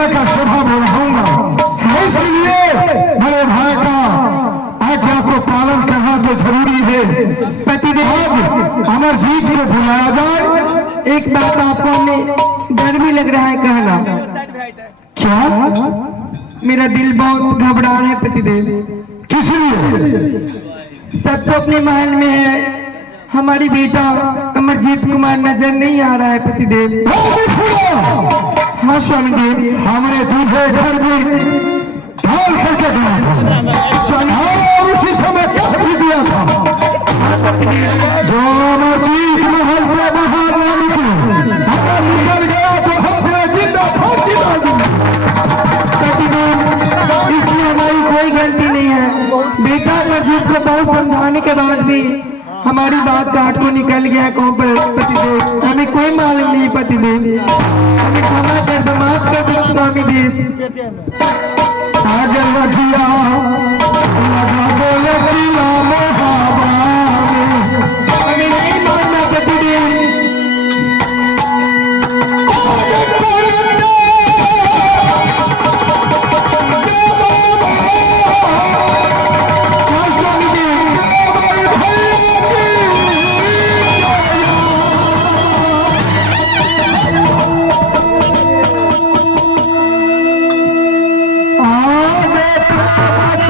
आज्ञा का स्वभाव बढ़ाऊंगा, इसलिए मेरे भाई का आज्ञा को पालन करना तो जरूरी है। पतिदेव आज अमरजीत को बुलाया जाए। एक बात आपको हमें डर भी लग रहा है कहना। क्या? मेरा दिल बहुत घबरा रहा है पतिदेव। किस लिए? सब तो अपने महल में है, हमारी बेटा अमरजीत कुमार नजर नहीं आ रहा है पतिदेव। हाँ स्वामी देव, हमारे दूसरे घर में ढाल करके गया था और उसी समय कह भी दिया था जो अमरजीत महल से बाहर न निकले, अगर निकल गया तो हमसे जिंदा फांसी डाल दूंगा। इसमें हमारी कोई गलती नहीं है। बेटा अमरजीत को बहुत समझाने के बाद भी हमारी बात काट को निकल गया कौन पर पतिदेव। हमें कोई मालूम नहीं पतिदेव, हमें क्षमा कर दो, माफ कर दो स्वामी देव। आगे लगिया लगा बोले किला मोहाबा में, हमें नहीं मानना पतिदेव। आज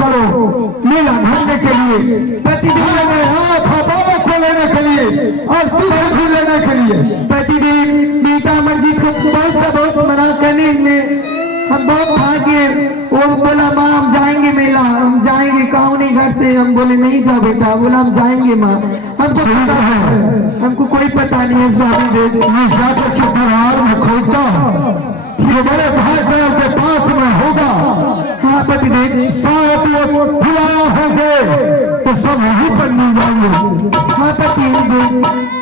चलो मेला घूमने के लिए। प्रतिदिन मैं आया था बाबा को लेने के लिए और तुझे भी लेने के लिए। प्रतिदिन बेटा अमरजीत को बहुत मना करने में हम बहुत भागे। वो बोला माँ हम जाएंगे मेला, हम जाएंगे गाँव नहीं घर से। हम बोले नहीं जाओ बेटा। बोला हम जाएंगे माँ। हमको पता है, हमको कोई पता नहीं है स्वामी देव। मैं जाकर के दरबार में खोलता ये बड़े भाई साहब के पास में होगा। हाँ पतिदेव। शायद वो बुलाया होंगे तो सब यहीं पर मिल जाएंगे। हाँ पतिदेव।